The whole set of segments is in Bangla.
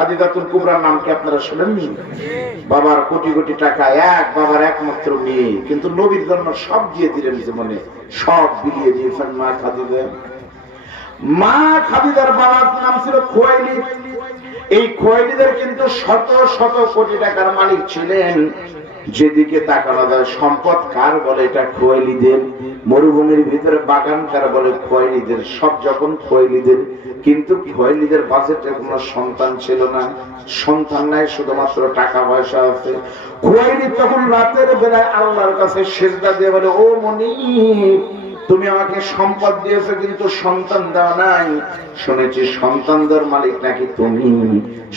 খাদিজাতুল কুবরার নাম কি আপনারা শুনেননি? বাবার কোটি কোটি টাকা, বাবার একমাত্র মেয়ে, কিন্তু নবীর জন্য সব দিয়ে দিলেন জীবনে, সব বিলিয়ে দিয়েছেন মা খাদিজা। মা খাদিজার বাবার নাম ছিল খুয়াইলিদ। এই খুয়াইলিদের কিন্তু শত শত কোটি টাকার মালিক ছিলেন। যেদিকে তাকানো যায় সম্পদ কার বলে এটা খুয়াইলিদের, মরুভূমির ভিতরে বাগান কার বলে খুয়াইলিদের, সব যখন খুয়াইলিদের। কিন্তু খুয়াইলিদের বাজেটে কোনো সন্তান ছিল না, সন্তান নাই, শুধুমাত্র টাকা পয়সা আছে। খুয়াইলিদ তখন রাতের বেলায় আল্লাহর কাছে সিজদা দিয়ে বলে, ও মনিব, তুমি আমাকে সম্পদ দিয়েছো কিন্তু সন্তান দাও নাই, শুনেছি সন্তানদের মালিক নাকি তুমি।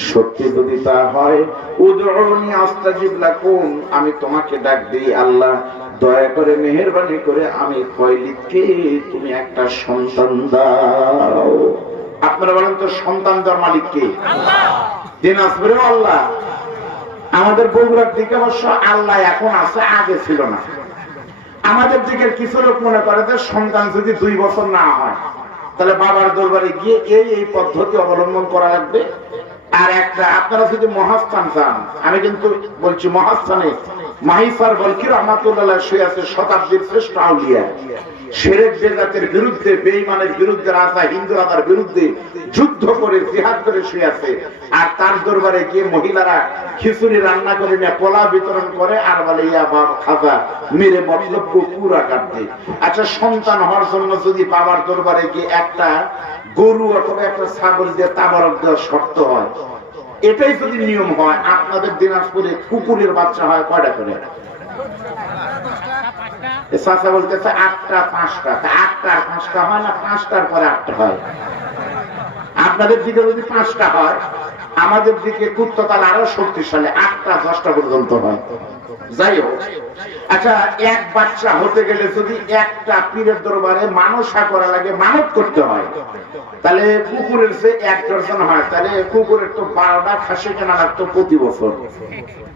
সত্যি যদি তা হয়, উদউনি আস্তাজিব লাকুম, আমি তোমাকে ডাক দিই আল্লাহ, দয়া করে মেহেরবানি করে আমি খুয়াইলিদকে তুমি একটা সন্তান দাও। আপনারা বলেন তো সন্তান দেওয়ার মালিক কে? আল্লাহ। দিনাজপুরেও আল্লাহ, আমাদের বগুড়ার দিকে অবশ্য আল্লাহ এখন আছে, আগে ছিল না। আমাদের দিকের কিছু লোক মনে করে যে সন্তান যদি 2 বছর না হয় তাহলে বাবার দরবারে গিয়ে এই পদ্ধতি অবলম্বন করা লাগবে। আর একটা, আপনারা যদি মহাস্থান চান, আমি কিন্তু বলছি মহাস্থানে মাহিফার বলকি রহমাতুল্লাহ শুয়ে আছে শতাব্দীর শ্রেষ্ঠ আউলিয়া, শিরক বেদাতের বিরুদ্ধে, বেঈমানের বিরুদ্ধে, রাজা হিন্দু রাজার বিরুদ্ধে যুদ্ধ করে জিহাদ করে শুয়ে আছে। আর তার দরবারে গিয়ে মহিলারা খিচুড়ি রান্না করে নিয়ে পোলা বিতরণ করে আর বলে ইয়া বাপ খাজা মেরে মতলব পুরা কাটবে। আচ্ছা, সন্তান হওয়ার জন্য যদি বাবার দরবারে গিয়ে একটা গরু অথবা একটা ছাগল দিয়ে তাবারক দেওয়ার শর্ত হয়, এটাই যদি নিয়ম হয়, আপনাদের দিনাজপুরে কুকুরের বাচ্চা হয় কয়টা করে? চাচা বলতেছে 8টা 5টা। 8টা আর 5টা হয় না, 5টার পরে 8টা হয়। আপনাদের দিকে যদি 5টা হয়, আমাদের দিকে কুত্ততাল আরো শক্তিশালী, 8টা 10টা পর্যন্ত হয়। যাই হোক, আচ্ছা, এক বাচ্চা হতে গেলে যদি একটা পীরের দরবারে মানসা করা লাগে, মানত করতে হয়, তাহলে কুকুরের যে 1 ডজন হয়, তাহলে কুকুরের তো 12টা খাসি কেনা লাগতো প্রতি বছর।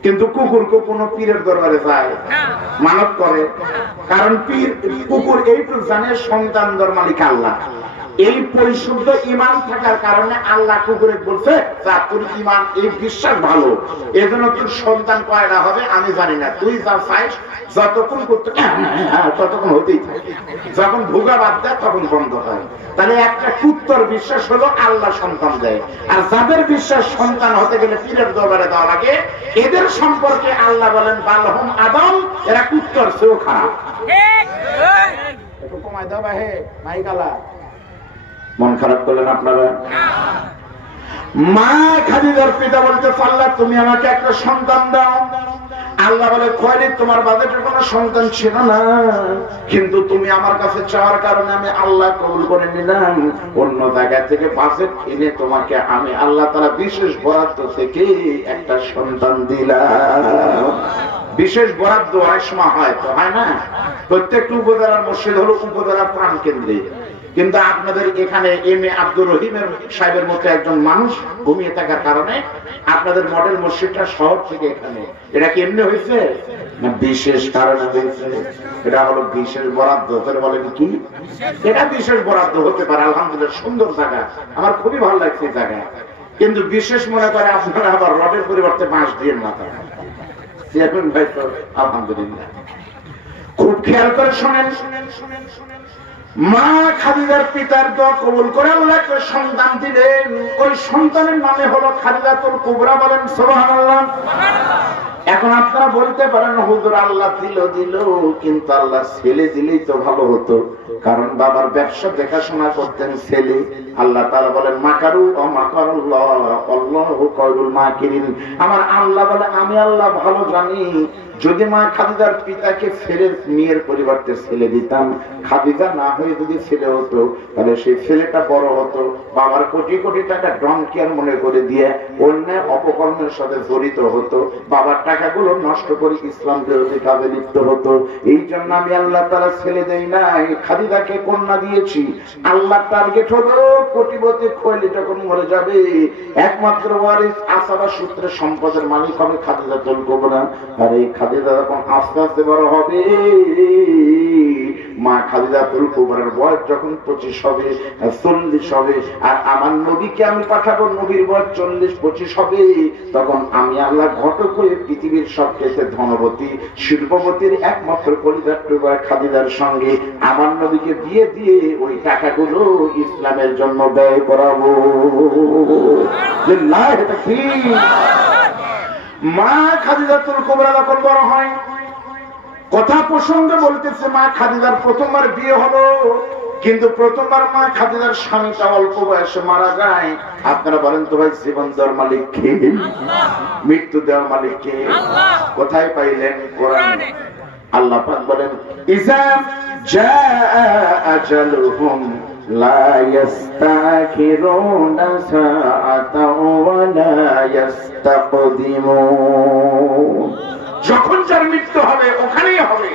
কিন্তু কুকুরকে কোন পীরের দরবারে যায় মানত করে, কারণ পীর কুকুর এইটুকু জানে সন্তানদের মালিক আল্লাহ। এই পরিশুদ্ধ ঈমান থাকার কারণে আল্লাহ কুকুরে বলছে, যা তোর ঈমান, এই বিশ্বাস ভালো, এজন্য তোর সন্তান কয়টা হবে আমি জানি না, তুই যা চাইস যতক্ষণ করতে ততক্ষণ হতেই থাকে, যখন ভোগা বাদ দেয় তখন বন্ধ হয়। তাহলে একটা কুত্তর বিশ্বাস হলো আল্লাহ সন্তান দেয়। আর যাদের বিশ্বাস সন্তান হতে গেলে পীরের দরবারে দেওয়া লাগে, এদের সম্পর্কে আল্লাহ বলেন বালহুম আদম, এরা কুত্তর চেয়েও খারাপ। একটু কমায় দাও ভাই, মাইকালা মন খারাপ করলেন আপনারা? মা খাদিজার পিতা বলতে, আল্লাহ তুমি আমাকে একটা সন্তান দাও। আল্লাহ বলে, খুয়াইলিদ তোমার বাজেটের কোনো সন্তান ছিল না, কিন্তু তুমি আমার কাছে চাওয়ার কারণে আমি আল্লাহ কবুল করে নিলাম। অন্য জায়গা থেকে বাজেট এনে তোমাকে আমি আল্লাহ তাআলা বিশেষ বরাদ্দ থেকে একটা সন্তান দিলাম। বিশেষ বরাদ্দ অনেক সময় হয় তো, হয় না? প্রত্যেকটা উপজেলার মসজিদ হলো উপজেলার প্রাণ কেন্দ্রে, কিন্তু আপনাদের এখানে এম.এ. আব্দুর রহিমের সাহেবের মতো একজন মানুষ ঘুমিয়ে থাকার কারণে আপনাদের মডেল মসজিদটা শহর থেকে এখানে, এটা কি এমনি হয়েছে না বিশেষ কারণে হয়েছে? এটা হলো বিশেষ বরাদ্দ। তাহলে বলেন কি এটা বিশেষ বরাদ্দ হতে পারে? আলহামদুলিল্লাহ, সুন্দর জায়গা, আমার খুবই ভালো লাগছে জায়গা। কিন্তু বিশেষ মনে করে আপনারা আবার রডের পরিবর্তে বাঁশ দিয়ে মাথা ভাই, তো আলহামদুলিল্লাহ। খুব খেয়াল করে শোনেন, মা খাদিজার পিতার দোয়া কবুল করে আল্লাহ একটা সন্তান দিলেন। ওই সন্তানের নামে হলো খাদিজাতুল কুবরা। বলেন সুবহানাল্লাহ। এখন আপনারা বলতে পারেন, হুজুর আল্লাহ দিল, কিন্তু আল্লাহ ছেলে দিলেই তো ভালো হতো, কারণ বাবার ব্যবসা দেখাশোনা করতেন ছেলে। আল্লাহ তাআলা বলেন, মাকারু ও মাকারুল্লাহ আল্লাহু খায়রুল মাকিরিন। আমার আল্লাহ বলে, আমি আল্লাহ ভালো জানি, যদি মা খাদিজার পিতাকে ছেলে মেয়ের পরিবর্তে ছেলে দিতাম, খাদিজা না হয়ে যদি ছেলে হতো, তাহলে সেই ছেলেটা বড় হতো, বাবার কোটি কোটি টাকা ড্রঙ্কিয়ার মনে করে দিয়ে অন্যায় অপকর্মের সাথে জড়িত হতো, বাবার টাকাগুলো নষ্ট করে ইসলাম বিরোধী কাজে লিপ্ত হতো। এই জন্য আমি আল্লাহ তাআলা ছেলে দেই নাই, খাদিজাকে কন্যা দিয়েছি। আল্লাহ টার্গেট হলো কোটিপতি খুয়াইলিদ যখন মরে যাবে, একমাত্র ওয়ারিস আসাবা সূত্রে সম্পদের মালিক হবে খাদিজাতুল কুবরা। আর এই খাদিজা যখন আস্তে আস্তে বড় হবে, মা খাদিজাতুল কুবরার বয়স যখন 25 হবে 40 হবে আর আমার নবীকে আমি পাঠাবো, নবীর বয়স 40-25 হবে, তখন আমি আল্লাহ ঘটক হয়ে পৃথিবীর সবচেয়ে ধনবতী শিল্পবতীর একমাত্র কলিজার টুকরা খাদিজার সঙ্গে আমার নবীকে বিয়ে দিয়ে ওই টাকাগুলো ইসলামের জন্য ব্যয় করাবো। লিল্লাহি তাকবীর। মা খাদিজাতুল কুবরা যখন বড় হয়, কথা প্রসঙ্গে বলতেছে মা খাদিজার প্রথমবার বিয়ে হলো, কিন্তু প্রথমবার মা খাদিজার স্বামীটা অল্প বয়সে মারা যায়। আপনারা বলেন তো ভাই, জীবন দেওয়ার মালিক কে? মৃত্যু দেওয়ার মালিক কে? কোথায় পাইলেন? কোরআন। আল্লাহ পাক বলেন, ইজা জাআ আজালুহুম লা ইস্তাখিরুনা সাআতাও ওয়া লা ইস্তাকদিমুন। যখন যার মৃত্যু হবে ওখানেই হবে।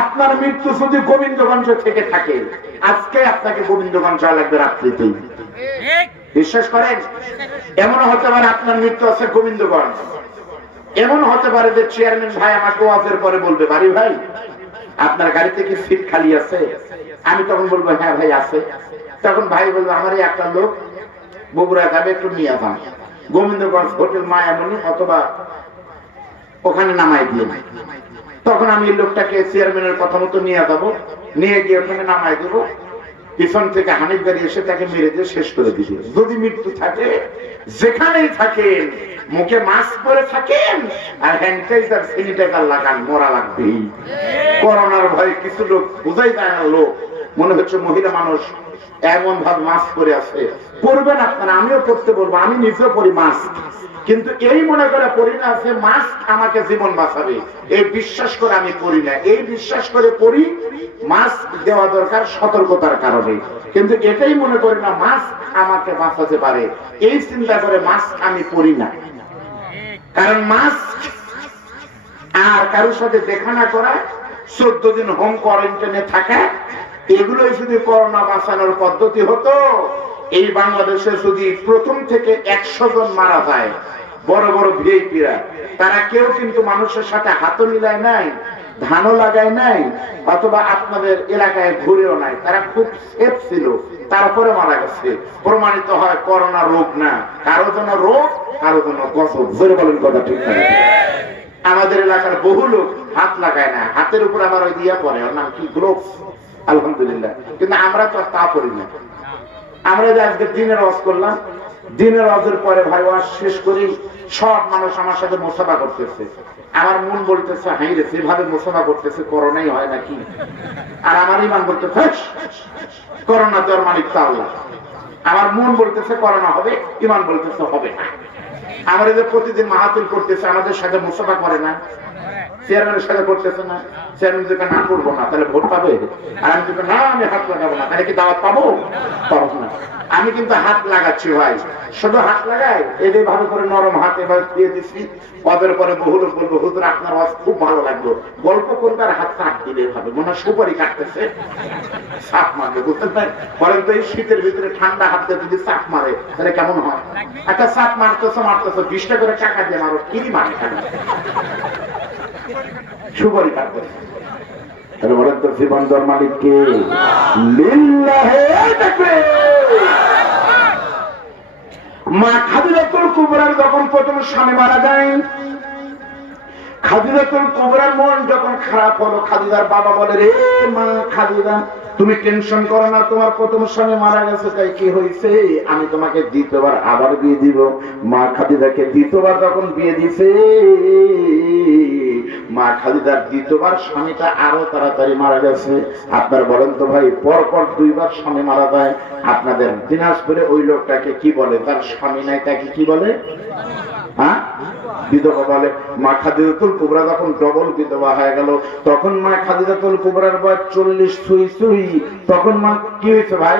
আপনার মৃত্যু যদি গোবিন্দগঞ্জ থেকে থাকে, আজকে আপনাকে গোবিন্দগঞ্জ যাওয়া লাগবে রাত্রিতেই। বিশ্বাস করেন? এমন হতে পারে আপনার মৃত্যু আছে গোবিন্দগঞ্জ, এমন হতে পারে যে চেয়ারম্যান ভাই আমাকে ওয়াজের পরে বলবে, বাড়ি ভাই আপনার গাড়িতে কি সিট খালি আছে? আমি তখন বলবো হ্যাঁ ভাই আছে। তখন ভাই বলবো আমারই একটা লোক বগুড়া যাবে, একটু নিয়ে যান গোবিন্দগঞ্জ হোটেল মায়ামণি অথবা ওখানে নামাই দিয়ে। তখন আমি লোকটাকে চেয়ারম্যানের কথা মতো নিয়ে যাবো, নিয়ে গিয়ে ওখানে নামাই দেবো। পিছন থেকে হানিফ গাড়ি এসে তাকে মেরে দিয়ে শেষ করে দিবে। যদি মৃত্যু থাকে, যেখানেই থাকেন মুখে মাস্ক পরে থাকেন আর হ্যান্ড স্যানিটাইজার স্যানিটাইজার লাগান, মরা লাগবেই। করোনার ভয়ে কিছু লোক বুঝাই যায় না, লোক মনে হচ্ছে মহিলা মানুষ এমন ভাবে মাস্ক পরে আছে। পরবেন আপনারা, আমিও পড়তে বলবো, আমি নিজেও পরি মাস্ক, কিন্তু এই মনে করে পড়ি না যে মাস্ক আমাকে জীবন বাঁচাবে। এই বিশ্বাস করে আমি পড়ি না, এই বিশ্বাস করে পড়ি মাস্ক দেওয়া দরকার সতর্কতার কারণে, কিন্তু এটাই মনে করি না মাস্ক আমাকে বাঁচাতে পারে। এই চিন্তা করে মাস্ক আমি পড়ি না। কারণ মাস্ক আর কারোর সাথে দেখা না করা, 14 দিন হোম কোয়ারেন্টাইনে থাকা, এগুলোই যদি করোনা বাঁচানোর পদ্ধতি হতো, এই বাংলাদেশে যদি প্রথম থেকে 100 জন মারা যায়, বড় বড় ভিআইপিরা, তারা কেউ কিন্তু মানুষের সাথে হাতও মিলায় নাই, ধানও লাগায় নাই, অথবা আপনাদের এলাকায় ঘুরেও নাই, তারা খুব সেফ ছিল, তারপরে মারা গেছে। প্রমাণিত হয় করোনা রোগ না, কারো জন্য রোগ, কারো জন্য গজব। জোরে বলেন কথা ঠিক না? আমাদের এলাকার বহু লোক হাত লাগায় না, হাতের উপর আবার ওই দিয়া পরে, ওর নাম কি, গ্লোভস, আলহামদুলিল্লাহ। কিন্তু আমরা তো তা করি না। আমরা যে আজকে দিনের ওয়াজ করলাম, দিনের ওয়াজের পরে ভাই ওয়াজ শেষ করি, সব মানুষ আমার সাথে মুসাফা করতেছে। আমার মন বলতেছে হাই রে, যেভাবে মুসাফা করতেছে করোনাই হয় নাকি। আর আমার ইমান বলতেছে করোনা দেওয়ার মালিক তো আল্লাহ। আমার মন বলতেছে করোনা হবে, ইমান বলতেছে হবে না। আমরা যে প্রতিদিন মাহফিল করতেছে, আমাদের সাথে মুসাফা করে না, চেয়ারম্যানের সাথে করতেছে না। চেয়ারম্যান যদি না করবো না তাহলে ভোট পাবে, আর আমি যদি না আমি হাত লাগাবো না তাহলে কি দাওয়াত পাবো? পাবো না। আমি কিন্তু হাত লাগাচ্ছি ভাই, শুধু হাত লাগাই, এদের ভাবে করে নরম হাত এবার দিয়ে দিচ্ছি। পদের পরে বহু লোক বলবো হুজুর আপনার আওয়াজ খুব ভালো লাগলো, গল্প করবে আর হাত চাপ দিলে হবে, মনে হয় সুপারি কাটতেছে, চাপ মারবে, বুঝতে পারেন? বলেন তো এই শীতের ভিতরে ঠান্ডা হাত দিয়ে যদি চাপ মারে তাহলে কেমন হয়? একটা চাপ মারতেছো 20 টা করে টাকা দিয়ে মারো, কিরি মারে সুপারি কাটবে। তাহলে বলেন তো জীবন দেওয়ার মালিক কে? লিল্লাহি তাকবীর। মা খাদিজাতুল কুবরার যখন প্রথম স্বামী মারা যায়, খাদিজাতুল কুবরার মন যখন খারাপ হলো, খাদিজার বাবা বলে, রে মা খাদিজা তুমি টেনশন করো না, তোমার প্রথম স্বামী মারা গেছে, তাই কি হয়েছে, আমি তোমাকে দ্বিতীয়বার আবার বিয়ে দিব। মা খাদিজাকে দ্বিতীয়বার যখন বিয়ে দিছে, মা খাদিজার দ্বিতীয়বার স্বামীটা আরো তাড়াতাড়ি মারা গেছে। আপনার বলেন তো ভাই, পরপর 2 বার স্বামী মারা যায়, আপনাদের দিনাজপুরে ওই লোকটাকে কি বলে? তার স্বামী নাই তাকে কি বলে? হ্যাঁ, বিধবা বলে। মা খাদিজাতুল কুবরা যখন ডবল বিধবা হয়ে গেল, তখন মা খাদিজাতুল কুবরার বয়স 40 ছুঁই ছুঁই। তখন মা কি হয়েছে ভাই?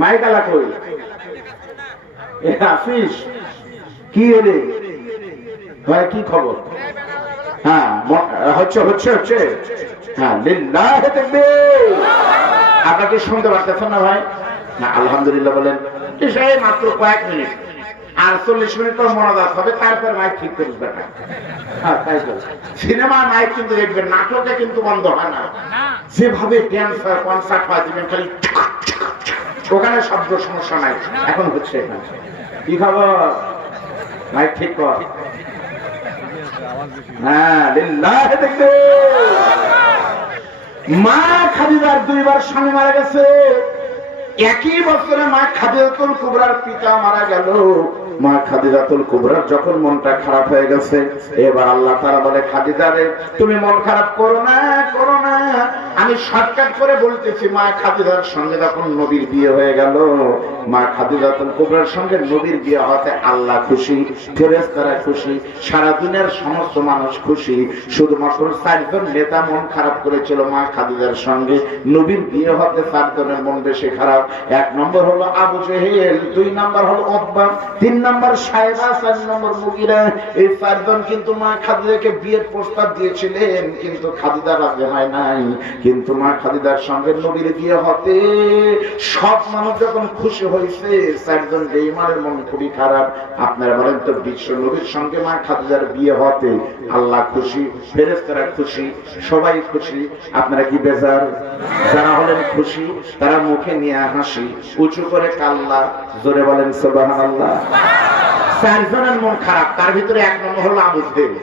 মাইকালা কই আসিস কি রে ভাই, কি খবর? হ্যাঁ হচ্ছে হচ্ছে হচ্ছে। হ্যাঁ লিল্লাহি তাকবীর। আপনাকে শুনতে পারতেছেন না ভাই? না আলহামদুলিল্লাহ বলেন। মাত্র কয়েক মিনিট আর 40 মিনিট পর মনাজাত হবে, তারপর মাইক ঠিক করিস বেটা। হ্যাঁ তাই তো, সিনেমা মাইক কিন্তু দেখবেন, নাটকে কিন্তু বন্ধ হয় না। যেভাবে ড্যান্স হয়, কনসার্ট হয়, দিবেন খালি ওখানে শব্দ সমস্যা নাই, এখন হচ্ছে এখানে। কি খবর? মাইক ঠিক কর। হ্যাঁ লিল্লাহি তাকবীর। মা খাদিজার 2 বার স্বামী মারা গেছে, একই বছরে মা খাদিজাতুল কুবরার পিতা মারা গেল। মা খাদিজাতুল কুবরার যখন মনটা খারাপ হয়ে গেছে, এবার আল্লাহ তাআলা বলে, খাদিজা রে তুমি মন খারাপ করো না, করো না। আমি শর্টকাট করে বলতেছি, মা খাদিজার সঙ্গে যখন নবীর বিয়ে হয়ে গেল, মা খাদিজাতুল কুবরার সঙ্গে নবীর বিয়ে হতে আল্লাহ খুশি, ফেরেশতারা খুশি, সারা দুনিয়ার সমস্ত মানুষ খুশি। শুধুমাত্র 4 জন নেতা মন খারাপ করেছিল মা খাদিজার সঙ্গে নবীর বিয়ে হতে। 4 জনের মন বেশি খারাপ। 1 নম্বর হলো আবু জেহেল, 2 নম্বর হলো উতবা, 3 নম্বর সাইবা, 4 নম্বর মুগিরা। এই 4 জন কিন্তু মা খাদিজাকে বিয়ের প্রস্তাব দিয়েছিলেন, কিন্তু খাদিজা রাজি হয় নাই। কিন্তু মা খাদিজার সঙ্গে নবীর বিয়ে হতে সব মানুষ যখন খুশি হয়েছে, 4 জন বেঈমানের মন খুবই খারাপ। আপনারা বলেন তো, বিশ্ব নবীর সঙ্গে মা খাদিজার বিয়ে হতে আল্লাহ খুশি, ফেরেশতারা খুশি, সবাই খুশি। আপনারা কি বেজার? যারা হলেন খুশি তারা মুখে নিয়ে হাসি, উঁচু করে কাল্লা, জোরে বলেন সুবহানাল্লাহ। 4 জনের মন খারাপ, তার ভিতরে 1 নম্বর হলো আবু জেহেল।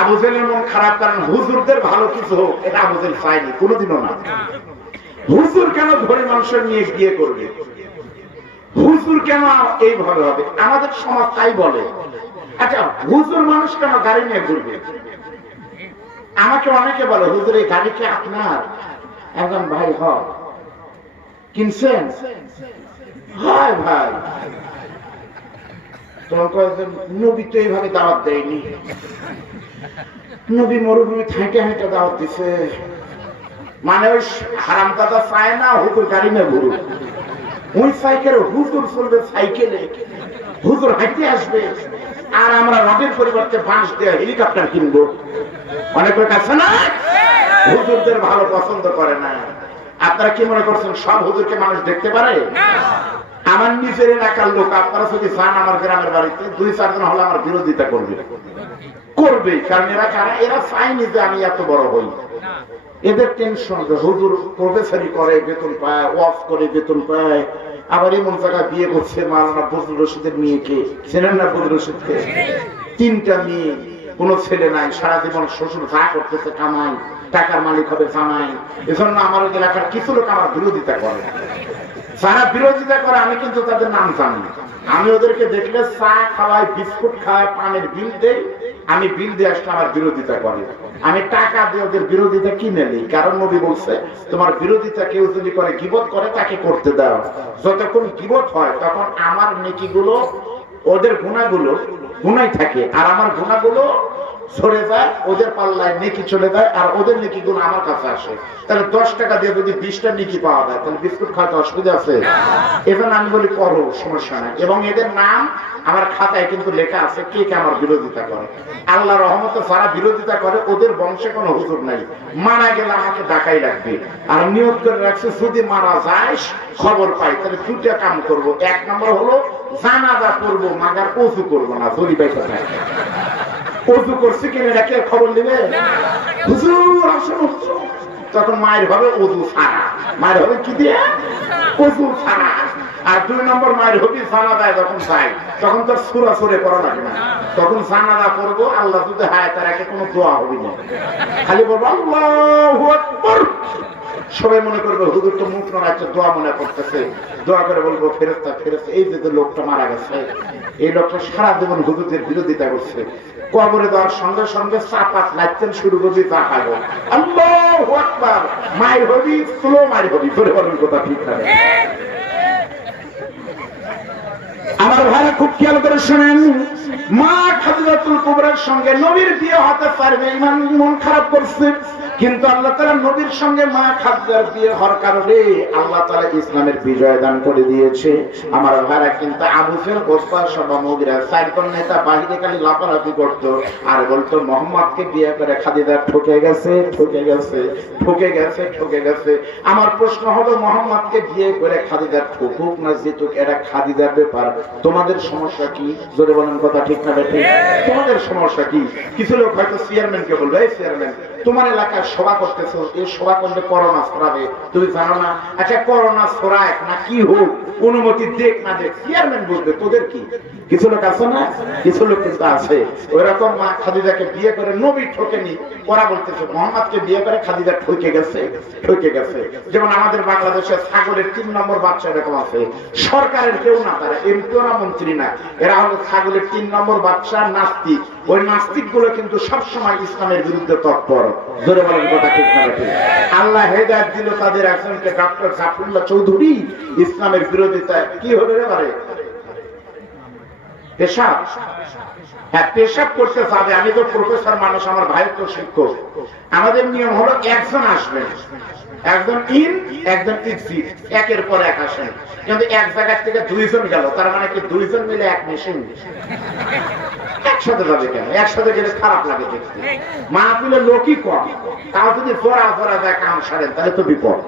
আবু জেহেলের মন খারাপ, কারণ হুজুরদের ভালো কিছু হোক এটা আবু জেহেল চায়নি কোনোদিনও না। হুজুর কেন ধরে মানুষের নিয়ে বিয়ে করবে? হুজুর কেন এইভাবে হবে? আমাদের সমাজ তাই বলে। আচ্ছা, হুজুর মানুষ কেন গাড়ি নিয়ে ঘুরবে? আমাকে অনেকে বলে, হুজুর এই গাড়ি কি আপনার? একজন ভাই হয় কিনছেন? হয় ভাই। তোমার কয়েকজন নবী তো এইভাবে দাওয়াত দেয়নি, নবী মরুভূমি হাঁটে হাঁটে দাওয়াত দিছে। মানে ওই হারাম দাদা চায় না হুজুর গাড়ি নিয়ে ঘুরুক, ওই সাইকেলে হুজুর চলবে, সাইকেলে হুজুর হাঁটতে আসবে, আর আমরা রডের পরিবর্তে বাঁশ দিয়ে হেলিকপ্টার কিনবো। অনেকের কাছে না, হুজুরদের ভালো পছন্দ করে না। আপনারা কি মনে করছেন সব হুজুরকে মানুষ দেখতে পারে? আমার নিজের এলাকার লোক, আপনারা যদি যান আমার গ্রামের বাড়িতে, 2-4 জন হলে আমার বিরোধিতা করবে। কারণ এরা কারা? এরা চায়নি যে আমি এত বড় হই। এদের টেনশন যে হুজুর প্রফেসরি করে বেতন পায়, ওয়াজ করে বেতন পায়, আবার এমন জায়গায় বিয়ে করছে মাওলানা ফজলুর রশিদের মেয়েকে। চেনেন না ফজলুর রশিদকে? 3টা মেয়ে, কোনো ছেলে নাই, সারা জীবন শ্বশুর যা করতেছে কামাই, টাকার মালিক হবে জামাই। এজন্য আমার এলাকার কিছু লোক আমার বিরোধিতা করে। যারা বিরোধিতা করে আমি কিন্তু তাদের নাম জানি। আমি ওদেরকে দেখলে চা খাওয়াই, বিস্কুট খাওয়াই, পানের বিল দেই। আমি বিল দিয়ে আসলে আমার বিরোধিতা করে। আমি টাকা দিয়ে ওদের বিরোধিতা কিনে নিই, কারণ নবী বলছে তোমার বিরোধিতা কেউ যদি করে, গীবত করে, তাকে করতে দাও। যতক্ষণ গীবত হয় তখন আমার নেকিগুলো, ওদের গুনাহগুলো গুনাই থাকে, আর আমার গুনাহগুলো সরে যায়, ওদের পাল্লায় নেকি চলে যায়, আর ওদের নেকিগুলো আমার কাছে আসে। তাহলে 10 টাকা দিয়ে যদি 20টা নেকি পাওয়া যায়, তাহলে বিস্কুট খাওয়াতে অসুবিধা আছে? এজন্য আমি বলি করো, সমস্যা নাই। এবং এদের নাম আমার খাতায় কিন্তু লেখা আছে, কে কে আমার বিরোধিতা করে। আল্লাহ রহমতে যারা বিরোধিতা করে ওদের বংশে কোনো হুজুর নাই, মারা গেলে আমাকে ডাকাই রাখবে। আর নিয়োগ করে রাখছে, যদি মারা যায় খবর পাই তাহলে 2টা কাম করবো। 1 নম্বর হলো জানাজা পড়বো, মাগার ওযু করবো না। জরি ভাই কোথায়? ওযু করছে কিনা রাখে খবর নেবে? হুজুর আসুন। তখন মায়ের হবে ওযু ছাড়া। মায়ের হবে কি দিয়ে? ওযু ছাড়া। আর 2 নম্বর মায়ের হবে জানাজায় যখন যাই, তখন তো সূরা সূরা পড়া লাগে না। তখন জানাজা পড়বো, আল্লাহ যদি হায়াতে রাখে কোনো দোয়া হবে না, খালি বলবো আল্লাহু আকবার। সবাই মনে করবে হুজুর তো মুখ নড়াচ্ছে, দোয়া মনে করতেছে। দোয়া করে বলবো, ফেরেশতা ফেরেশতা, এই যে লোকটা মারা গেছে, এই লোকটা সারা জীবন হুজুরদের বিরোধিতা করছে, কবরে দেওয়ার সঙ্গে সঙ্গে চাপাত লাগতেন, শুরু করবি তা খাবো। আল্লাহু আকবার। মায়ের হবি, স্লো মায়ের হবি, ধরে বলেন কথা ঠিক না? আমার ভাইরা খুব খেয়াল করে শোনেন, মা খাদিজাতুল কুবরার সঙ্গে নবীর বিয়ে হতে পারবে, ইমান মন খারাপ করছে। কিন্তু আল্লাহ তাআলা নবীর সঙ্গে মা খাদিজার বিয়ে হওয়ার কারণে আল্লাহ তাআলা ইসলামের বিজয় দান করে দিয়েছে। আমার ভাইরা, কিন্তু আবু জেহেল, উতবা, শাইবা, মুগীরা চারজন নেতা বাহিরে খালি লাফালাফি করত আর বলতো মুহাম্মদকে বিয়ে করে খাদিজা ঠকে গেছে, ঠকে গেছে, ঠকে গেছে, ঠকে গেছে। আমার প্রশ্ন হলো, মুহাম্মদকে বিয়ে করে খাদিজা ঠকুক না জিতুক, এটা খাদিজার ব্যাপার। তোমাদের সমস্যা কি? জোরে বলেন, কথা ঠিক না বেঠিক? তোমাদের সমস্যা কি? কিছু লোক হয়তো চেয়ারম্যানকে বলবে, এই চেয়ারম্যান, তোমার এলাকায় সভা করতেছো, এই সভা করলে করোনা ছড়াবে, তুমি জানো না? আচ্ছা, করোনা ছড়ায় না কি হোক, অনুমতি দেখ না দেখ, চেয়ারম্যান বুঝবে, তোদের কি? কিছু লোক আছে না? কিছু লোক কিন্তু আছে। ওইরকম মা খাদিজাকে বিয়ে করে নবী ঠকেনি, ওরা বলতেছে মুহাম্মদকে বিয়ে করে খাদিজা ঠকে গেছে, ঠকে গেছে। যেমন আমাদের বাংলাদেশে ছাগলের 3 নম্বর বাচ্চা এরকম আছে, সরকারের কেউ না, তারা এমপিও না, মন্ত্রী না, এরা হলো ছাগলের 3 নম্বর বাচ্চা, নাস্তিক। ওই নাস্তিক গুলো কিন্তু সবসময় ইসলামের বিরুদ্ধে তৎপর। জোরে বলেন, কথা ঠিক না ঠিক? আল্লাহ হেদায়েত দিল তাদের একজনকে, ডক্টর জাফরুল্লাহ চৌধুরী, ইসলামের বিরোধিতা কি হলো রে বারে? পেশাব, হ্যাঁ পেশাব করতে যাবে। আমি তো প্রফেসর মানুষ, আমার ভাই তো শিক্ষক। আমাদের নিয়ম হলো একজন আসবেন, একজন ইন, একজন এক্সিট, একের পর এক আসেন। কিন্তু এক জায়গা থেকে 2 জন গেল, তার মানে কি 2 জন মিলে এক মেশিন একসাথে যাবে কেন? একসাথে গেলে খারাপ লাগে দেখতে। মাহফিলে লোকই কম, তাও যদি ফোরা ফোরা যায় কাম সারেন, তাহলে তো বিপদ।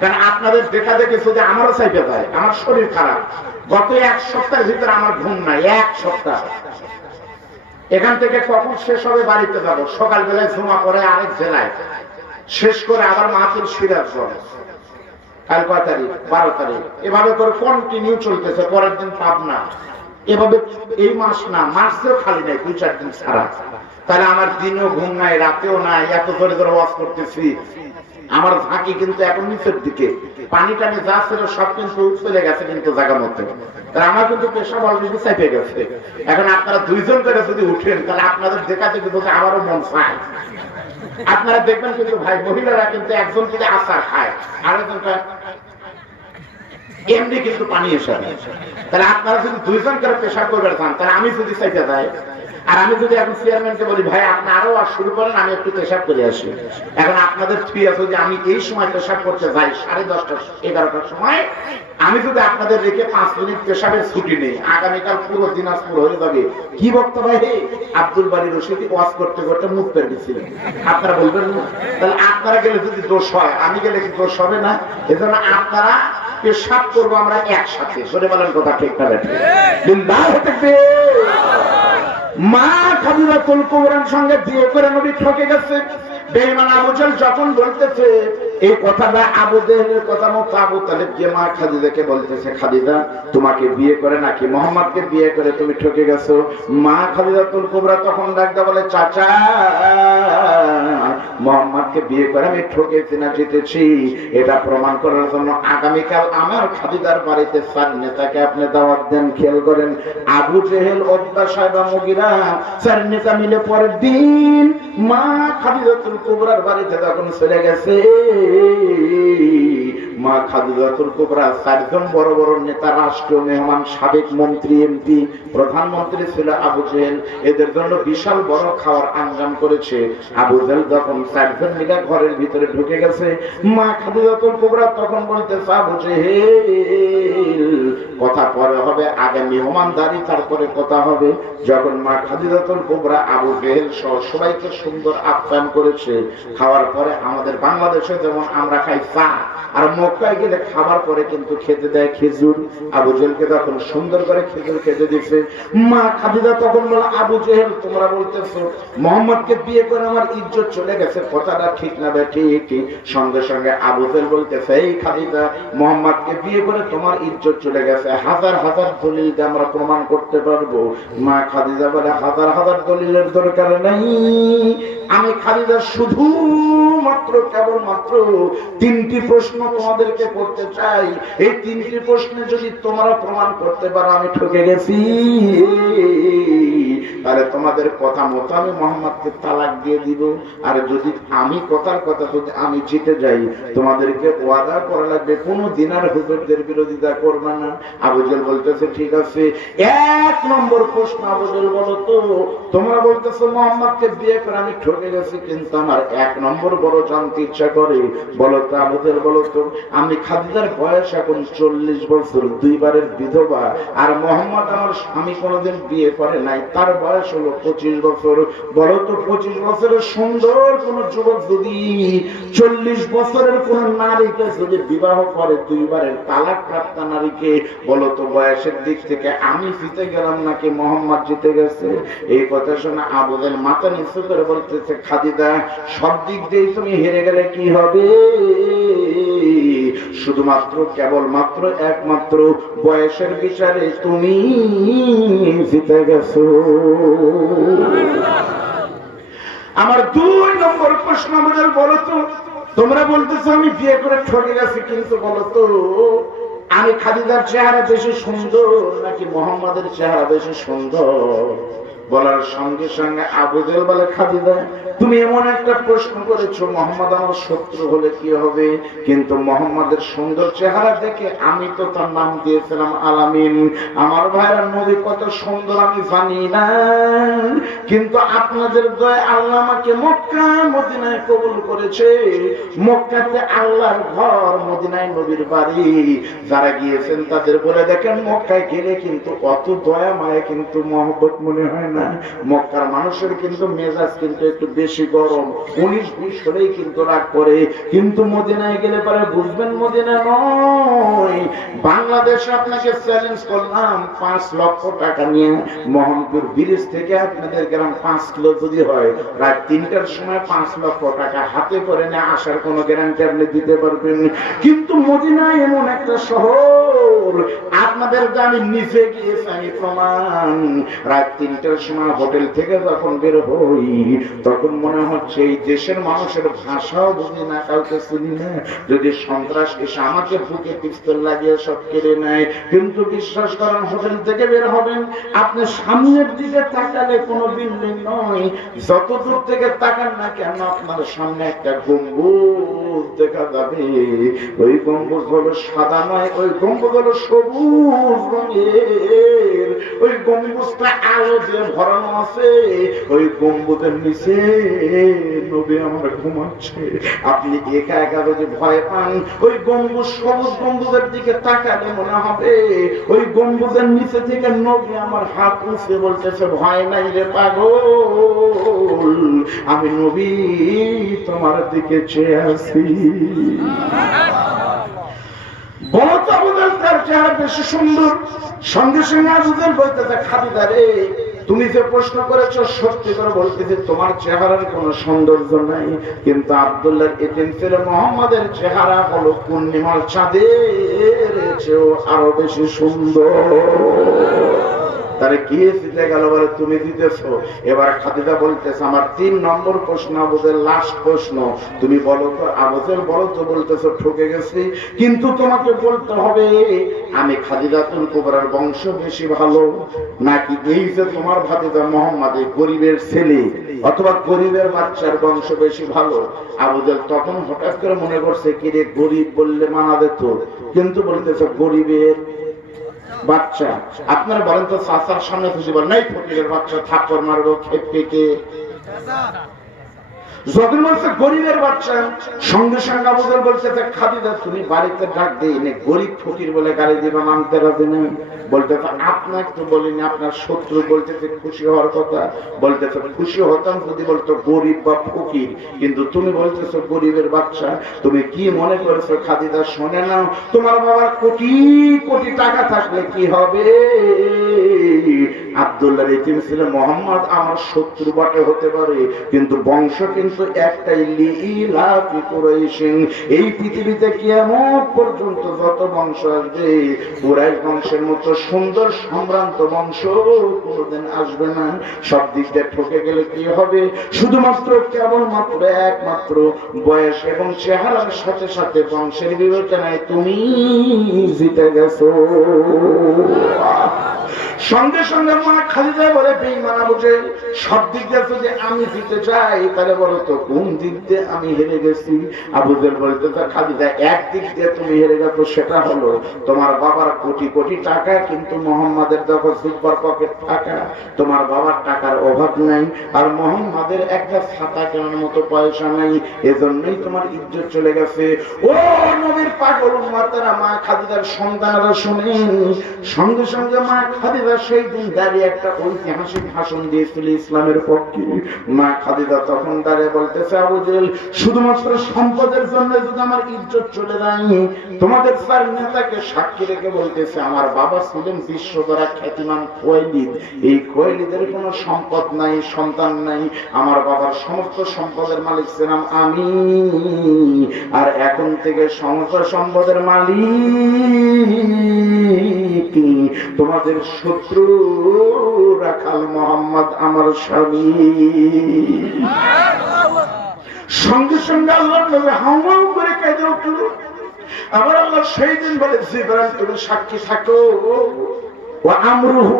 কারণ আপনাদের দেখা দেখে যদি আমারও চাইতে যায়, আমার শরীর খারাপ। গত 1 সপ্তাহের ভিতরে আমার ঘুম নাই, 1 সপ্তাহ। এখান থেকে কখন শেষ হবে বাড়িতে যাবো, সকালবেলায় জমা করে আরেক জেলায়, শেষ করে আবার মাহফিল সিরাজগঞ্জ, কাল কয় তারিখ? 12 তারিখ। এভাবে করে কন্টিনিউ চলতেছে। পরের দিন পাবনা, এভাবে এই মাস না, মাসেও খালি নাই, 2-4 দিন ছাড়া। তাহলে আমার দিনও ঘুম নাই, রাতেও নাই, এত ধরে ধরে ওয়াজ করতেছি। আমার ঝাঁকি কিন্তু এখন নিচের দিকে, পানি টানি যা ছিল সব কিন্তু চলে গেছে, কিন্তু জায়গা মধ্যে। তাহলে আমার কিন্তু পেশাব অলরেডি চাইপে গেছে। এখন আপনারা 2 জন করে যদি উঠেন, তাহলে আপনাদের দেখাতে কিন্তু আমারও মন চায়। আপনারা দেখবেন কিন্তু ভাই, মহিলারা কিন্তু একজন যদি আচার খায়, আরেকজনটা এমনি কিন্তু পানি এসে যায়। তাহলে আপনারা যদি 2 জন করে পেশাব করবে চান, তাহলে আমি যদি চাইতে যাই, আর আমি যদি এখন চেয়ারম্যানকে বলি, ভাই আপনি আরো শুরু করেন, আমি একটু পেশাব করে আসি। এখন আপনাদের যদি আমি এই সময় পেশাব করতে যাই 10:30, 11টার সময়, আমি যদি আপনাদের রেখে 5 মিনিট পেশাবের ছুটি নেই, আগামীকাল পুরো দিনাজপুর হয়ে যাবে। কি বক্তব্য? ভাই আব্দুল বারী রশিদি ওয়াজ করতে করতে মুখ পেরে দিচ্ছিলেন, আপনারা বলবেন না? তাহলে আপনারা গেলে যদি দোষ হয়, আমি গেলে কি দোষ হবে না? এজন্য আপনারা পেশাব করবো আমরা একসাথে। শুনে বলেন, কথা ঠিক না বেঠিক? মা খাদিজাতুল কুবরার সঙ্গে বিয়ে করে নবী ঠকে গেছে। বেঈমান আবু জাহল যখন বলতেছে এই কথাটা, আবু জেহেলের কথা মতো আবু তালেব যে মা খাদিজাকে বলতেছে, খাদিজা তোমাকে বিয়ে করে নাকি মুহাম্মদকে বিয়ে করে তুমি ঠকে গেছো। মা খাদিজাতুল কুবরা তখন ডাকতে বলে, চাচা মুহাম্মদকে বিয়ে করে আমি ঠকেছি না জিতেছি, এটা প্রমাণ করার জন্য আগামীকাল আমার খাদিজার বাড়িতে 4 নেতাকে আপনি দাওয়াত দেন। খেয়াল করেন, আবু জেহেল, উতবা, শাইবা, মুগীরা 4 নেতা মিলে পরের দিন মা খাদিজাতুল কুবরার বাড়িতে যখন চলে গেছে, মা খাদিজাতুল কুবরা 4 জন বড় বড় নেতা, রাষ্ট্রীয় মেহমান, সাবেক মন্ত্রী, এমপি, প্রধানমন্ত্রী ছিল আবু জেহেল, এদের জন্য বিশাল বড় খাওয়ার আঞ্জাম করেছে। আবু জেহেল যখন 4 জন মিলে ঘরের ভিতরে ঢুকে গেছে, মা খাদিজাতুল কুবরা তখন বলতেছে, আবু জেহেল কথা পরে হবে, আগে মেহমানদারি, তারপরে কথা হবে। যখন মা খাদিজাতুল কুবরা আবু জেহেল সহ সবাইকে সুন্দর আপ্যায়ন করেছে, খাওয়ার পরে আমাদের বাংলাদেশে যেমন আমরা খাই চা, আর মক্কায় গেলে খাবার পরে কিন্তু খেতে দেয় খেজুর। আবু জেহেলকে তখন সুন্দর করে খেজুর খেতে দিচ্ছে। মা খাদিজা তখন বলে, আবু জেহেল তোমরা বলতেছো মুহাম্মদকে বিয়ে করে আমার ইজ্জত চলে গেছে, কথাটা ঠিক না বে ঠিক? সঙ্গে সঙ্গে আবু জেহেল বলতেছে, এই খাদিজা মুহাম্মদকে বিয়ে করে তোমার ইজ্জত চলে গেছে, হাজার হাজার দলিল দিয়ে আমরা প্রমাণ করতে পারবো। মা খাদিজা বলে, হাজার হাজার দলিলের দরকার নেই, আমি খাদিজা শুধু মাত্র কেবলমাত্র 3টি প্রশ্ন তোমাদেরকে করতে চাই। এই 3টি প্রশ্নে যদি তোমরা প্রমাণ করতে পারো আমি ঠকে গেছি, তাহলে তোমাদের কথা মতো আমি মোহাম্মদকে তালাক দিয়ে দিব। আর যদি আমি কথার কথা যদি আমি জিতে যাই, তোমাদেরকে ওয়াদা করা লাগবে কোনো দিন আর হুজুরদের বিরোধিতা করবে না। আবু জেহেল বলতেছে ঠিক আছে। এক নম্বর প্রশ্ন, আবু জেহেল বলো তো, তোমরা বলতেছো মোহাম্মদকে বিয়ে করে আমি ঠকে গেছি, কিন্তু আমার এক নম্বর বড় জানতে ইচ্ছা করে। বলো তো আবু জেহেল, বলো তো, আমি খাদিজার বয়স এখন 40 বছর, দুইবারের বিধবা, আর মোহাম্মদ আমার স্বামী কোনোদিন বিয়ে করে নাই, তার বয়স হলো 25 বছর। বলো তো 25 বছরের সুন্দর কোন যুবক যদি 40 বছরের কোন নারীকে যদি বিবাহ করে, দুইবারের তালাক প্রাপ্ত নারীকে, বলো তো বয়সের দিক থেকে আমি জিতে গেলাম নাকি মোহাম্মদ জিতে গেছে? এই কথা শুনে আবু জেহেল মাথা নিচু করে বলতেছে খাদিজা, সব দিক দিয়ে তুমি হেরে গেলে কি হবে? শুধুমাত্র কেবলমাত্র একমাত্র বয়সের বিচারে তুমি জিতে গেছো। আমার 2 নম্বর প্রশ্ন, আমাদের বলো তো, তোমরা বলতেছো আমি বিয়ে করে ঠকে গেছি, কিন্তু বলো তো আমি খাদিজার চেহারা বেশি সুন্দর নাকি মোহাম্মদের চেহারা বেশি সুন্দর? বলার সঙ্গে সঙ্গে আবু জেহেল বলে খাদিজা, তুমি এমন একটা প্রশ্ন করেছো, মোহাম্মদ আমার শত্রু হলে কি হবে? কিন্তু মোহাম্মদের সুন্দর চেহারা দেখে আমি তো তার নাম দিয়েছিলাম আলামিন। আমার ভাইরা নবী কত সুন্দর আমি জানি না, কিন্তু আপনাদের দয়ায় আল্লাহ আমাকে মক্কা মদিনায় কবুল করেছে। মক্কাতে আল্লাহর ঘর, মদিনায় নবীর বাড়ি। যারা গিয়েছেন তাদের বলে দেখেন, মক্কায় গেলে কিন্তু অত দয়া মায়া কিন্তু মহব্বত মনে হয় না। মক্কার মানুষের কিন্তু মেজাজ কিন্তু একটু বেশি গরম, 19-20 হলেই কিন্তু রাগ করে। কিন্তু মদিনায় গেলে পরে বুঝবেন মদিনা নয়। বাংলাদেশে আপনাকে চ্যালেঞ্জ করলাম, 5 লক্ষ টাকা নিয়ে মোহাম্মদপুর ব্রিজ থেকে আপনাদের গ্রাম 5 কিলো যদি হয়, রাত 3টার সময় 5 লক্ষ টাকা হাতে করে নিয়ে আসার কোন গ্যারান্টি আপনি দিতে পারবেন? কিন্তু মদিনা এমন একটা শহর, আপনাদের আমি নিচে গিয়েছি, আমি প্রমাণ। রাত 3টার সময় হোটেল থেকে যখন বের হই, তখন মনে হচ্ছে এই দেশের মানুষের ভাষাও বুঝি না, কাউকে চিনি না। যদি সন্ত্রাস এসে আমাকে বুকে পিস্তল লাগিয়ে সব কেড়ে নেয়, কিন্তু বিশ্বাস করেন হোটেল থেকে বের হবেন, আপনি সামনের দিকে তাকালে কোনো বিল্ডিং নয়, যত দূর থেকে তাকান না কেন আপনার সামনে একটা গম্বুজ দেখা যাবে। ওই গম্বুজ হলো সাদা নয়, ওই গম্বুজ হলো সবুজ রঙের। ওই গম্বুজটা আলো দিয়ে ভরানো আছে, ওই গম্বুজের নিচে নবী আমার ঘুমাচ্ছে। আপনি একা একা যদি ভয় পান, ওই গম্বুজ সবুজ গম্বুজের দিকে তাকালে মনে হবে ওই গম্বুজের নিচে থেকে নবী আমার হাত উঠে বলতেছে, ভয় নাই রে পাগল, আমি নবী তোমার দিকে চেয়ে আছি। বলো তো আবু জেহেল তার চেহারা বেশি সুন্দর? সঙ্গে সঙ্গে আবু জেহেল বলতেছে খাদিজা রে, তুমি যে প্রশ্ন করেছো সত্যি করে বলতেছে তোমার চেহারার কোনো সৌন্দর্য নাই, কিন্তু আব্দুল্লাহর এতিম ছেলে মোহাম্মদের চেহারা হলো পূর্ণিমার চাঁদের চেয়েও আরো বেশি সুন্দর। তারে কি জিতে গেল বলে তুমি জিতেছো। এবার খাদিজা বলতেছে আমার 3 নম্বর প্রশ্ন, আবু জেহেল লাস্ট প্রশ্ন, তুমি বলো তো। আবু জেহেল বলো তো, বলতেছো ঠকে গেছি, কিন্তু তোমাকে বলতে হবে আমি খাদিজাতুল কুবরার বংশ বেশি ভালো নাকি এই যে তোমার ভাতিজা মোহাম্মদ গরিবের ছেলে অথবা গরিবের বাচ্চার বংশ বেশি ভালো? আবু জেহেল তখন হঠাৎ করে মনে করছে কি রে, গরিব বললে মানা যেত, কিন্তু বলতেছে গরিবের বাচ্চা। আপনারা বলেন তো, চাচার সামনে খুশি বলেন নাই ফকিরের বাচ্চা, থাপ্পড় মারবো খেপে কে? যখন বলছে গরিবের বাচ্চা, সঙ্গে সঙ্গে আবু জেহেল বলতেছে খাদিজা তুমি বাড়িতে ডাক দিই নে, গরিব ফকির বলে গালি দিবা, মানতে রাজি নেই। বলতেছে আপনাকে তো বলিনি, আপনার শত্রু বলতেছে খুশি হওয়ার কথা, বলতেছে খুশি হতাম যদি বলতো গরিব বা ফকির, কিন্তু তুমি বলতেছো গরিবের বাচ্চা। তুমি কি মনে করেছো খাদিজা? শোনে না, তোমার বাবার কোটি কোটি টাকা থাকলে কি হবে, আব্দুল্লাহর এতিম ছেলে মোহাম্মদ আমার শত্রু বটে হতে পারে, কিন্তু বংশ কিন্তু একটাই, লিইলাফি কুরাইশ। এই পৃথিবীতে কিয়ামত পর্যন্ত যত বংশ আসবে, কুরাইশ বংশের মতো সুন্দর সম্ভ্রান্ত বংশ কোনদিন আসবে না। সব দিক দিয়ে ঠকে গেলে কি হবে? শুধুমাত্র কেবলমাত্র একমাত্র বয়স এবং চেহারার সাথে সাথে বংশের বিবেচনায় তুমি জিতে গেছো। সঙ্গে সঙ্গে মা খাদিজা বলে বেঈমান আবু জেহেল, সব দিক দিয়ে যদি আমি জিতে চাই তাহলে বলো তো কোন দিক দিয়ে আমি হেরে গেছি? আবু জেহেল বলতে খাদিজা এক দিক দিয়ে তুমি হেরে গেছো, সেটা হলো তোমার বাবার কোটি কোটি টাকা, কিন্তু মোহাম্মদের দেখো সুপার পকেট টাকা, তোমার বাবার টাকার অভাব নাই, আর মোহাম্মদের একটা ছাতা কেনার মতো পয়সা নাই, এজন্যই তোমার ইজ্জত চলে গেছে। ও নবীর পাগল উম্মতেরা, মা খাদিজার সন্তানেরা শুনেন, সঙ্গে সঙ্গে মা খাদিজা সেই দিন দাঁড়িয়ে একটা ঐতিহাসিক ভাষণ দিয়েছিল ইসলামের পক্ষে। মা খাদিজা তখন দাঁড়িয়ে বলতেছে, আবু জেহেল শুধুমাত্র সম্পদের জন্য যদি আমার ইজ্জত চলে যায়, তোমাদের চার নেতাকে সাক্ষী রেখে বলতেছে আমার বাবা ছিলেন বিশ্ব দ্বারা খ্যাতিমান খোয়াইলিদ, এই খোয়াইলিদের কোনো সম্পদ নাই, সন্তান নাই, আমার বাবার সমস্ত সম্পদের মালিক ছিলাম আমি, আর এখন থেকে সমস্ত সম্পদের মালিক তোমাদের শত্রু রাখাল মোহাম্মদ আমার স্বামী। সঙ্গে সঙ্গে আল্লাহ নবী হাউমাউ করে কেঁদে উঠল। আমার আল্লাহ সেই দিন বলে, জিবরাইল তুমি সাক্ষী থাকো। وأمره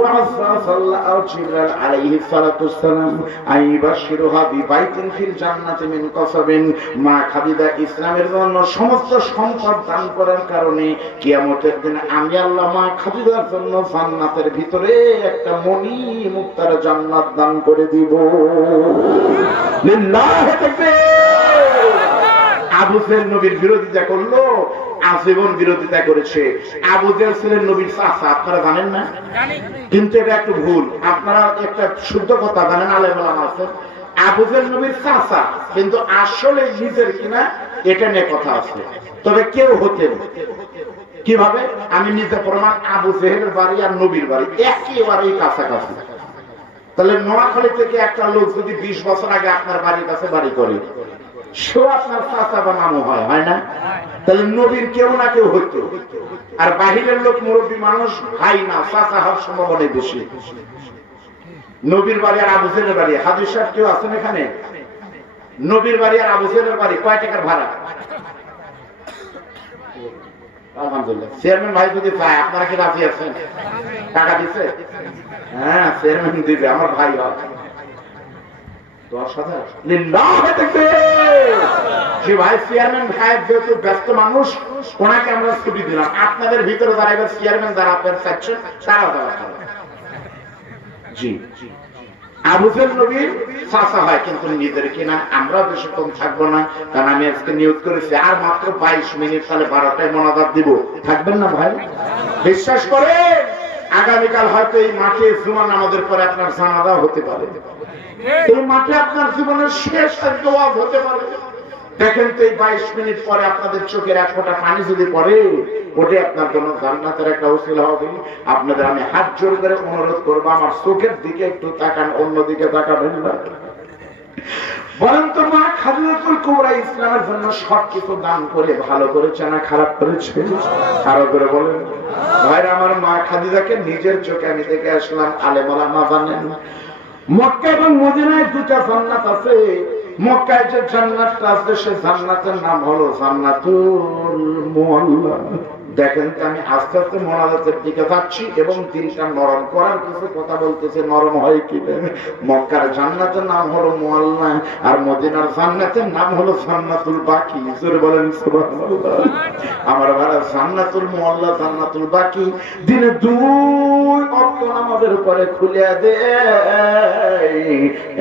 جبريل عليه الصلاة والسلام أن يبشرها ببيت في الجنة من قصب। মা খাদিজা ইসলামের জন্য সমস্ত সম্পদ দান করার কারণে কিয়ামতের দিন আমি আল্লাহ মা খাদিজার জন্য জান্নাতের ভিতরে একটা মণি মুক্তার জান্নাত দান করে দিব। লিল্লাহি তাকবীর। আবু জেহেল নবীর বিরোধিতা করলো, আজীবন বিরোধিতা করেছে। আবু জেহেল ছিলেন নবীর চাচা, আপনারা জানেন না? কিন্তু এটা একটু ভুল। আপনারা একটা শুদ্ধ কথা জানেন, আলেম ওলামা আছে, আবু জেহেল নবীর চাচা, কিন্তু আসলে নিজের কিনা এটা নিয়ে কথা আছে। তবে কেউ হতেন কিভাবে, আমি নিজে প্রমাণ, আবু জেহেলের বাড়ি আর নবীর বাড়ি একেবারেই কাছাকাছি। তাহলে নোয়াখালী থেকে একটা লোক যদি 20 বছর আগে আপনার বাড়ির কাছে বাড়ি করে, সেও আপনার চাচা বা মামু হয়, হয় না? তাহলে নবীর কেউ না কেউ হইতো। আর বাহিরের লোক মুরব্বী মানুষ ভাই না, চাচা হওয়ার সম্ভাবনা বেশি। নবীর বাড়ি আর আবু জেহেলের বাড়ি, হাজির সাহেব কেউ আছেন এখানে? নবীর বাড়ি আর আবু জেহেলের বাড়ি কয় টাকার ভাড়া? আলহামদুলিল্লাহ। চেয়ারম্যান ভাই যদি চায়, আপনারা কি রাজি আছেন? টাকা দিচ্ছে? হ্যাঁ, চেয়ারম্যান দিবে, আমার ভাই হয়। 10,000 লিল্লাহি তাকবীর। জি ভাই, চেয়ারম্যান সাহেব যেহেতু ব্যস্ত মানুষ, ওনাকে আমরা ছুটি দিলাম। আপনাদের ভিতরে যারা এবার চেয়ারম্যান যারা আপনার চাচ্ছেন তারা দেওয়া হবে। জি, আবু জেহেল নবীর চাচা হয়, কিন্তু নিজের কিনা। আমরা বেশিক্ষণ থাকবো না, কারণ আমি আজকে নিয়োগ করেছি আর মাত্র 22 মিনিট, তাহলে 12টায় মোনাজাত দিব। থাকবেন না ভাই? বিশ্বাস করে আগামীকাল হয়তো এই মাঠে জুমা নামাজের পরে আপনার জানাজা হতে পারে, এই মাঠে আপনার জীবনের শেষ একটা ওয়াজ হতে পারে। দেখেন তো এই 22 মিনিট পরে আপনাদের চোখের এক ফোঁটা পানি যদি পড়ে, ওটা আপনার জন্য জান্নাতের একটা ওসিলা হবে। আপনাদের আমি হাত জোর করে অনুরোধ করবো, আমার চোখের দিকে একটু তাকান, অন্যদিকে তাকাবেন না। বলেন তো মা খাদিজাতুল কুবরা ইসলামের জন্য সব কিছু দান করে ভালো করেছে না খারাপ করেছে? আরো করে বলেন ভাইরা আমার, মা খাদিজাকে নিজের চোখে আমি দেখে আসলাম। আলেম ওলামা জানেন মক্কা এবং মদিনায় দুটা জান্নাত আছে। মক্কায় যে জান্নাতটা আছে সে জান্নাতের নাম হলো জান্নাতুল মুআল্লা। দেখেন তো আমি আস্তে আস্তে মোনাজাতের দিকে যাচ্ছি এবং দিলটা নরম করার কিছু কথা বলতেছে, নরম হয় কি? মক্কার জান্নাতের নাম হলো মুআল্লা, আর মদিনার জান্নাতের নাম হলো জান্নাতুল বাকি। জোরে বলেন সুবহানাল্লাহ। আমার ভাড়া জান্নাতুল মুআল্লা, জান্নাতুল বাকি দিনে 2 ওয়াক্ত নামাজের পরে খুলে দেয়।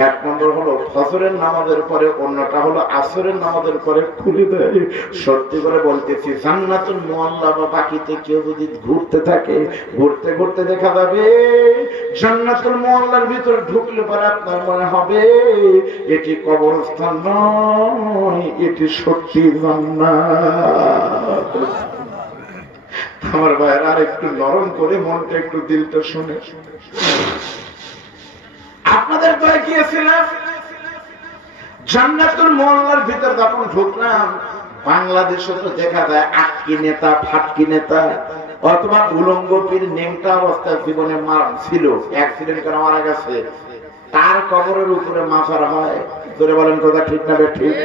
এক নম্বর হলো ফজরের নামাজের পরে, অন্যটা হলো আসরের নামাজের পরে খুলে দেয়। সত্যি করে বলতেছি, জান্নাতুল মুআল্লা বাকিতে কেউ যদি ঘুরতে থাকে, ঘুরতে ঘুরতে দেখা যাবে জান্নাতুল মুআল্লার ভিতর ঢুকলে পরে আপনার মনে হবে এটি কবরস্থান নয়, এটি সত্যি জান্নাত। আমার ভাইয়ের আর একটু নরম করে মনটা, একটু দিলটা শুনে। আপনাদের দয়া গিয়েছিলাম জান্নাতুল মুআল্লার ভিতর যখন ঢুকলাম, বাংলাদেশে তো দেখা যায় আটকি নেতা, ফাটকি নেতা অথবা উলঙ্গ পীর নেংটা অবস্থায় জীবনে ছিল, অ্যাক্সিডেন্ট করে মারা গেছে, তার কবরের উপরে মাফার হয়। ধরে বলেন কথা ঠিক না ঠিক?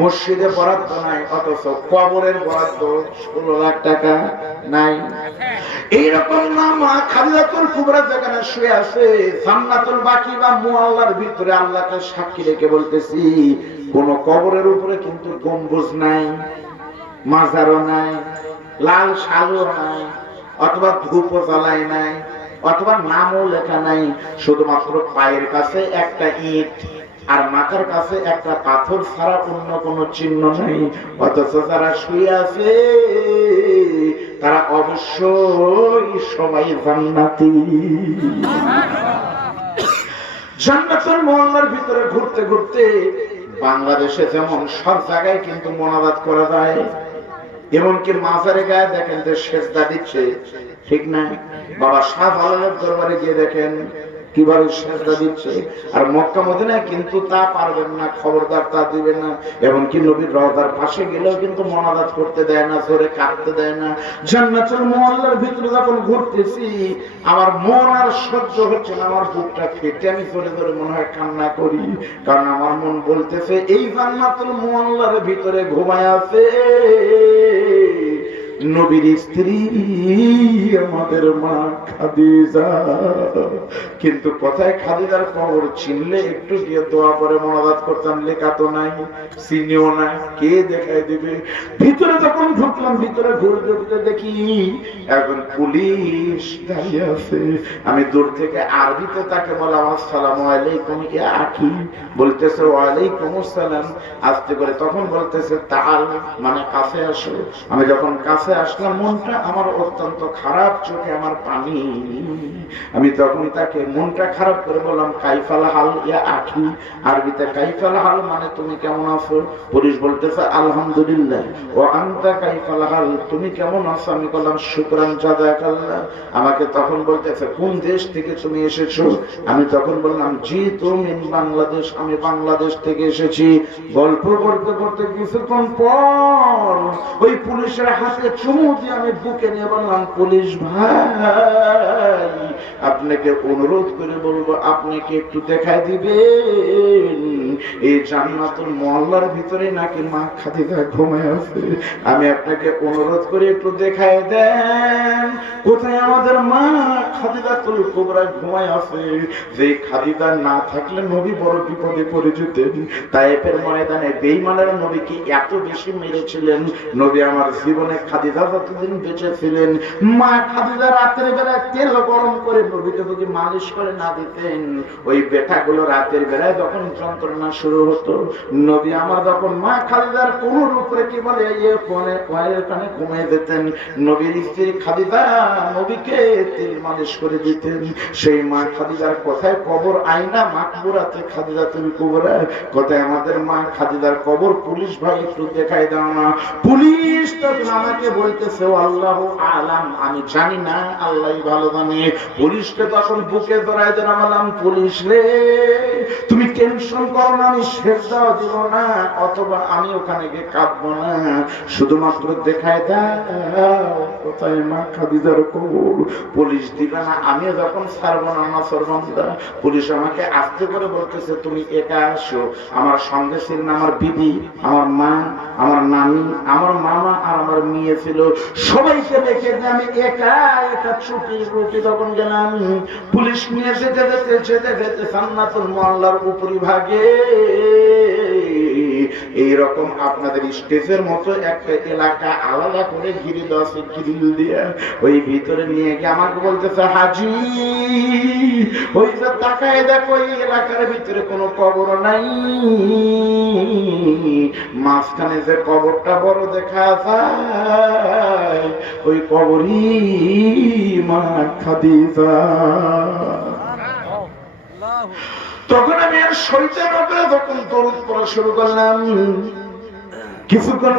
মসজিদে বরাদ্দ নাই, অথচ কবরের বরাদ্দ 16 লাখ টাকা নাই। এইরকম না মা খাদিজাতুল কুবরা যেখানে শুয়ে আছে জান্নাতুল বাকি বা মুআল্লার ভিতরে আল্লাহকে সাক্ষী রেখে বলতেছি, কোন কবরের উপরে কিন্তু গম্বুজ নাই, মাজারও নাই, লাল শালও নাই, অথবা ধূপ জ্বালাই নাই, অথবা নামও লেখা নাই। শুধুমাত্র পায়ের কাছে একটা ইট আর মাথার কাছে একটা পাথর ছাড়া অন্য কোন চিহ্ন নাই। অথচ যারা শুয়ে আছে তারা অবশ্যই সবাই জান্নাতি। জান্নাতুল মুআল্লার ভিতরে ঘুরতে ঘুরতে বাংলাদেশে যেমন সব জায়গায় কিন্তু মোনাজাত করা যায়, এমনকি মাজারে গায়ে দেখেন যে সেজদা দিচ্ছে, ঠিক না? বাবা শাহজালালের দরবারে গিয়ে দেখেন কিভাবে সেজদা দিচ্ছে। আর মক্কা মদিনায় কিন্তু তা পারবেন না, খবরদার তা দিবেন না। এমনকি নবীর রওজার পাশে গেলেও কিন্তু মোনাজাত করতে দেয় না, জোরে কাঁদতে দেয় না। জান্নাতুল মুআল্লার ভিতরে যখন ঘুরতেছি আমার মন আর সহ্য হচ্ছে না, আমার বুকটা ফেটে আমি জোরে জোরে মনে হয় কান্না করি। কারণ আমার মন বলতেছে এই জান্নাতুল মুআল্লার ভিতরে ঘুমায় আছে নবীর স্ত্রী আমাদের মা খাদিজা। কিন্তু কোথায় খাদিজার কবর চিনলে একটু গিয়ে দোয়া করে মোনাজাত করতাম, লেখা তো নাই, চিনিও না, কে দেখায় দিবে? ভিতরে যখন ঢুকলাম, ভিতরে ঘুরতে ঘুরতে দেখি একজন পুলিশ দাঁড়িয়ে আছে। আমি দূর থেকে আরবিতে তাকে বললাম আসসালামু আলাইকুম ইয়া আখি, বলতেছে ওয়ালাইকুম আসসালাম আস্তে করে। তখন বলতেছে তাআল, মানে কাছে আসো। আমি যখন কাছে আসলাম মনটা আমার অত্যন্ত খারাপ, চোখে আমার পানি। আমি তখন তাকে মনটা খারাপ করে বললাম কাইফাল হাল ইয়া আখি, আরবিতে কাইফাল হাল মানে তুমি কেমন আছো। পুলিশ বলতেছে আলহামদুলিল্লাহ। ও আনতা কাইফাল হাল, তুমি কেমন আছো? আমি বললাম শুকরান জাযাকাল্লাহ। আমাকে তখন বলতেছে কোন দেশ থেকে তুমি এসেছো? আমি তখন বললাম জি তো মিন বাংলাদেশ, আমি বাংলাদেশ থেকে এসেছি। গল্প করতে করতে কিছুক্ষণ পর ওই পুলিশের হাতে চুমু দিয়ে আমি বুকে নিয়ে বললাম পুলিশ ভাই, আপনাকে অনুরোধ করে বলবো আপনি কি একটু দেখাই দিবেন এই জান্নাতুল মুআল্লার ভিতরে নাকি মা খাদিজা ঘুমায় আছে? আমি আপনাকে অনুরোধ করে একটু দেখাই দেন কোথায় আমাদের মা খাদিজাতুল কুবরা ঘুমায় আছে। যে খাদিজা না থাকলে নবী বড় বিপদে পড়ে যেতেন। তায়েফের ময়দানে বেঈমানেরা নবীকে এত বেশি মেরেছিলেন, নবী আমার জীবনে খাদিজা যতদিন বেঁচে ছিলেন মা খাদিজা রাতের বেলায় তেল গরম করে নবীকে যদি মালিশ করে না দিতেন, ওই ব্যথাগুলো রাতের বেলায় যখন যন্ত্রণা শুরু হতো নবী আমার যখন মা খাদিজার কোমর উপরে কি বলে পায়ের কানে ঘুমিয়ে দিতেন, নবীর স্ত্রী খাদিজা নবীকে তেল মালিশ করে দিতেন। সেই মা খাদিজার কোথায় কবর? আয়না মাকবুরাতে খাদিজাতুল কুবরা। কোথায় আমাদের মা খাদিজার কবর? পুলিশ ভাই একটু দেখাই দাও না। পুলিশ তখন আমাকে বলতেছে আল্লাহু আলাম, আমি জানি না, আল্লাহই ভালো জানে। পুলিশকে তখন বুকে ধরাই দিলাম, পুলিশ রে তুমি টেনশন করো না, আমি সেজদাও দিব না, অথবা আমি ওখানে গিয়ে কাঁদবো না, শুধুমাত্র দেখাই দাও কোথায় মা খাদিজার কবর। পুলিশ দিবে না, আমিও যখন ছাড়বো না নাফরমানরা। পুলিশ আমাকে আস্তে করে বলতেছে তুমি একা আসো। আমার সঙ্গে ছিলেন আমার বিবি, আমার মা, আমার নানি, আমার মামা আর আমার মেয়ে ছিল। সবাইকে দেখে যে আমি একা একা ছুটি রুটি তখন গেলাম। পুলিশ নিয়ে যেতে যেতে যেতে যেতে জান্নাতুল মুআল্লার উপরিভাগে এইরকম আপনাদের স্টেজের মতো একটা এলাকা আলাদা করে ঘিরে দেওয়া আছে, গ্রিল দিয়ে। ওই ভিতরে নিয়ে গিয়ে আমাকে বলতেছে হাজি ওই যে তাকায় দেখো ওই এলাকার ভিতরে কোনো কবর নাই, মাঝখানে যে কবরটা বড় দেখা যায় ওই কবরই মা খাদিজা। তখন আমি আর শয়তানের উপরে যখন দরুদ পড়া শুরু করলাম, কিছুক্ষণ